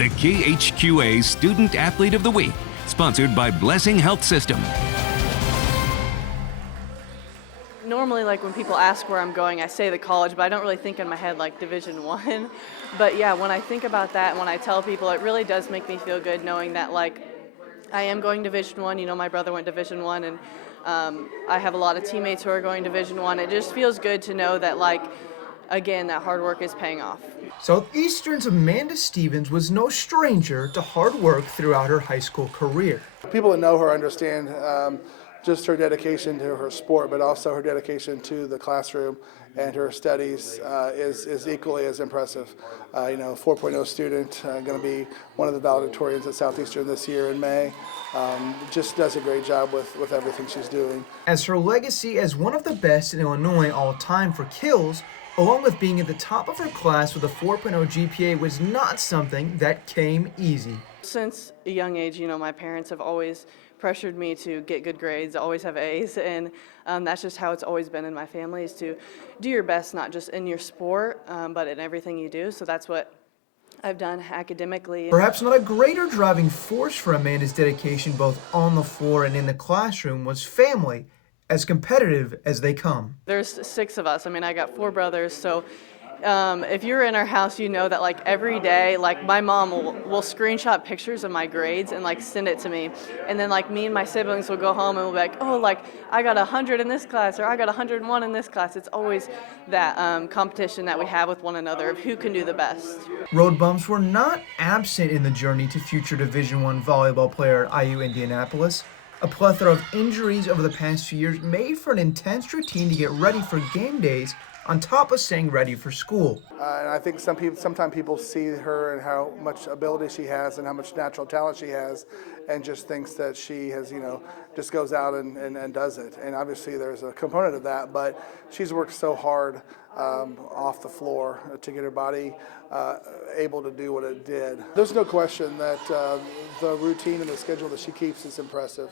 the KHQA Student Athlete of the Week, sponsored by Blessing Health System. Normally, like when people ask where I'm going, I say the college, but I don't really think in my head like Division I. But yeah, when I think about that and when I tell people, it really does make me feel good knowing that like I am going Division I. You know, my brother went Division I, and I have a lot of teammates who are going Division I. It just feels good to know that like, again, that hard work is paying off. Southeastern's Amanda Stevens was no stranger to hard work throughout her high school career. People that know her understand just her dedication to her sport, but also her dedication to the classroom and her studies is equally as impressive. 4.0 student, going to be one of the valedictorians at Southeastern this year in May. Just does a great job with everything she's doing. As her legacy as one of the best in Illinois all time for kills, along with being at the top of her class with a 4.0 GPA, was not something that came easy. Since a young age, you know, my parents have always pressured me to get good grades, always have A's, and that's just how it's always been in my family, is to do your best, not just in your sport, but in everything you do. So that's what I've done academically. Perhaps not a greater driving force for Amanda's dedication both on the floor and in the classroom was family, as competitive as they come. There's 6 of us. I mean, I got 4 brothers, so if you're in our house, you know that like every day, like my mom will screenshot pictures of my grades and like send it to me. And then like me and my siblings will go home and we'll be like, oh, like I got 100 in this class, or I got 101 in this class. It's always that competition that we have with one another of who can do the best. Road bumps were not absent in the journey to future Division I volleyball player at IU Indianapolis. A plethora of injuries over the past few years made for an intense routine to get ready for game days, on top of staying ready for school. And I think sometimes people see her and how much ability she has and how much natural talent she has, and just thinks that she has, just goes out and does it. And obviously there's a component of that, but she's worked so hard off the floor to get her body able to do what it did. There's no question that the routine and the schedule that she keeps is impressive.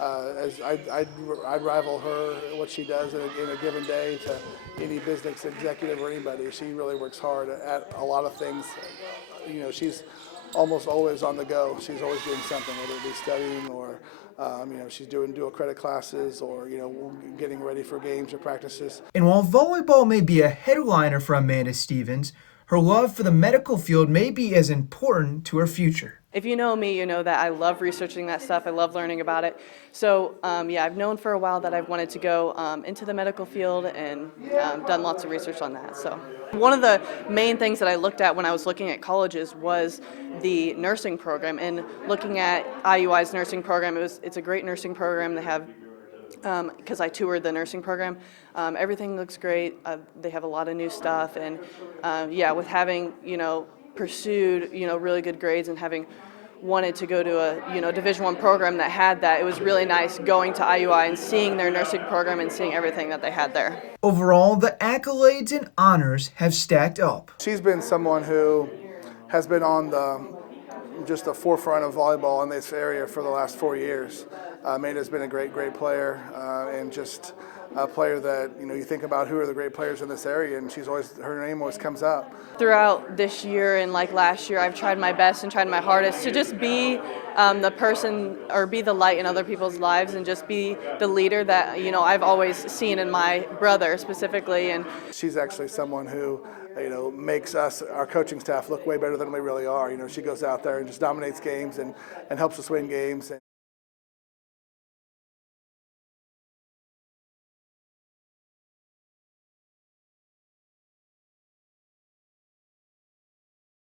I'd rival her, what she does in a given day, to any business executive or anybody. She really works hard at a lot of things. She's almost always on the go. She's always doing something, whether it be studying or she's doing dual credit classes, or getting ready for games or practices. And while volleyball may be a headliner for Amanda Stevens, her love for the medical field may be as important to her future. If you know me, you know that I love researching that stuff. I love learning about it. So I've known for a while that I've wanted to go into the medical field, and done lots of research on that. So one of the main things that I looked at when I was looking at colleges was the nursing program, and looking at IUI's nursing program. It's a great nursing program. They have, because I toured the nursing program, everything looks great. They have a lot of new stuff, and with having pursued really good grades and having wanted to go to a Division I program that had that, it was really nice going to IUI and seeing their nursing program and seeing everything that they had there. Overall, the accolades and honors have stacked up. She's been someone who has been on the forefront of volleyball in this area for the last 4 years. Amanda's been a great player, and just a player that you think about who are the great players in this area, and her name always comes up. Throughout this year and like last year, I've tried my best and tried my hardest to just be the person, or be the light in other people's lives, and just be the leader that I've always seen in my brother specifically. And she's actually someone who makes us, our coaching staff, look way better than we really are. She goes out there and just dominates games and helps us win games.